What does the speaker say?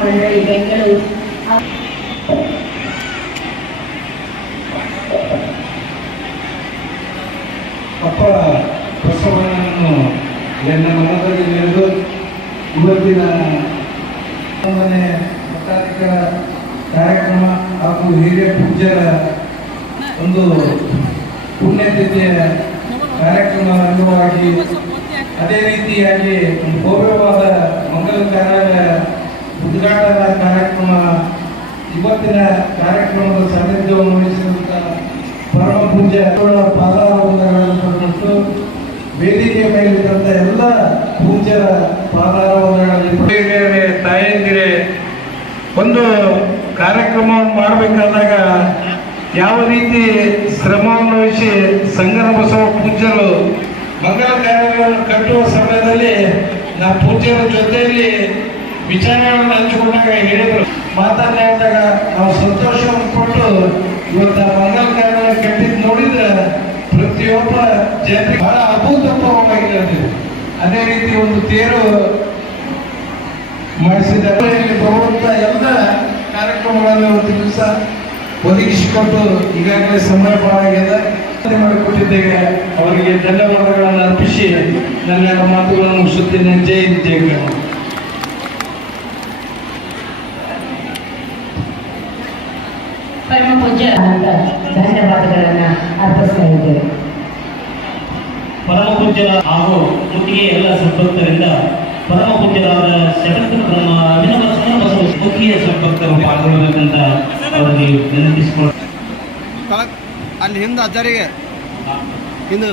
ಮಂಡಳಿ ಬೆಂಗಳೂರು. ಅಪ್ಪ ಬಸವಣ್ಣನನ್ನು ನನ್ನ ಮನದಲ್ಲಿ ನೆರೆದು ಇವತ್ತಿನ ಮನೆ ಮಠಾಧಿಕಾರ ಕಾರ್ಯಕ್ರಮ ಹಾಗೂ ಹಿರಿಯ ಪೂಜ್ಯರ ಒಂದು ಪುಣ್ಯತಿಥಿಯ ಕಾರ್ಯಕ್ರಮ ಅಂಗವಾಗಿ ಅದೇ ರೀತಿಯಾಗಿ ಒಂದು ಗೌರವವಾದ ಮಂಗಲ ಕಾರ್ಯ ಕಾರ್ಯಕ್ರಮ, ಇವತ್ತಿನ ಕಾರ್ಯಕ್ರಮದ ಸಾನ್ನಿಧ್ಯವನ್ನು ವಹಿಸಿದಂಥ ಪರಮ ಪೂಜೆ ಪಾದಾರವಂದಗಳನ್ನು ವೇದಿಕೆ ಮೇಲಿದ್ದಂಥ ಎಲ್ಲ ಪೂಜ್ಯರ ಪಾದಾರವಂದಗಳಲ್ಲಿ ತಾಯಂದಿರೆ, ಒಂದು ಕಾರ್ಯಕ್ರಮವನ್ನು ಮಾಡಬೇಕಾದಾಗ ಯಾವ ರೀತಿ ಶ್ರಮವನ್ನು ವಹಿಸಿ ಸಂಗನ ಬಸವ ಪೂಜ್ಯರು ಮಂಗಳ ಕಾರ್ಯಗಳನ್ನು ಕಟ್ಟುವ ಸಮಯದಲ್ಲಿ ನಾ ಪೂಜ್ಯರ ಜೊತೆಯಲ್ಲಿ ವಿಚಾರಗಳನ್ನು ಹಂಚಿಕೊಂಡಾಗ ಹೇಳಿದರು? ಮಾತನಾಡಿದಾಗ ನಾವು ಸಂತೋಷವನ್ನು ಕೊಟ್ಟು ಇವತ್ತು ಮಂಗಲ್ ಕಾರ್ಯ ಕಟ್ಟಿದ್ ನೋಡಿದ್ರೆ ಪ್ರತಿಯೊಬ್ಬ ಜನರಿಗೆ ಬಹಳ ಅಭೂತಪೂರ್ವವಾಗಿ ಅದೇ ರೀತಿ ಒಂದು ತೇರು ಮಾಡಿಸಿದ ಬರುವಂತ ಎಲ್ಲ ಕಾರ್ಯಕ್ರಮಗಳನ್ನು ಒಂದು ದಿವಸ ಒದಗಿಸಿಕೊಟ್ಟು ಈಗಾಗಲೇ ಆಗಿದೆ. ಮಾಡಿಕೊಟ್ಟಿದ್ದೇವೆ ಅವರಿಗೆ ಧನ್ಯವಾದಗಳನ್ನು ಅರ್ಪಿಸಿ ನನ್ನ ಮಾತುಗಳನ್ನು ಮುಗಿಸುತ್ತೇನೆ. ಜೈ ಜೈ ಪರಮ ಪೂಜ್ಯ ಅಂತ ಧನ್ಯವಾದಗಳನ್ನು ಅರ್ಪಿಸ್ತಾ ಇದ್ದೇವೆ ಪರಮ ಹಾಗೂ ಮುತ್ತಿಗೆ ಎಲ್ಲ ಸಂಪರ್ಕರಿಂದ ಪರಮ ಪೂಜ್ಯರಾದ ಶರತ್ ಬ್ರಹ್ಮ ಅವರಿಗೆ ಅಲ್ಲಿ ಹಿಂದ ಆಚಾರಿಗೆ ಹಿಂದೆ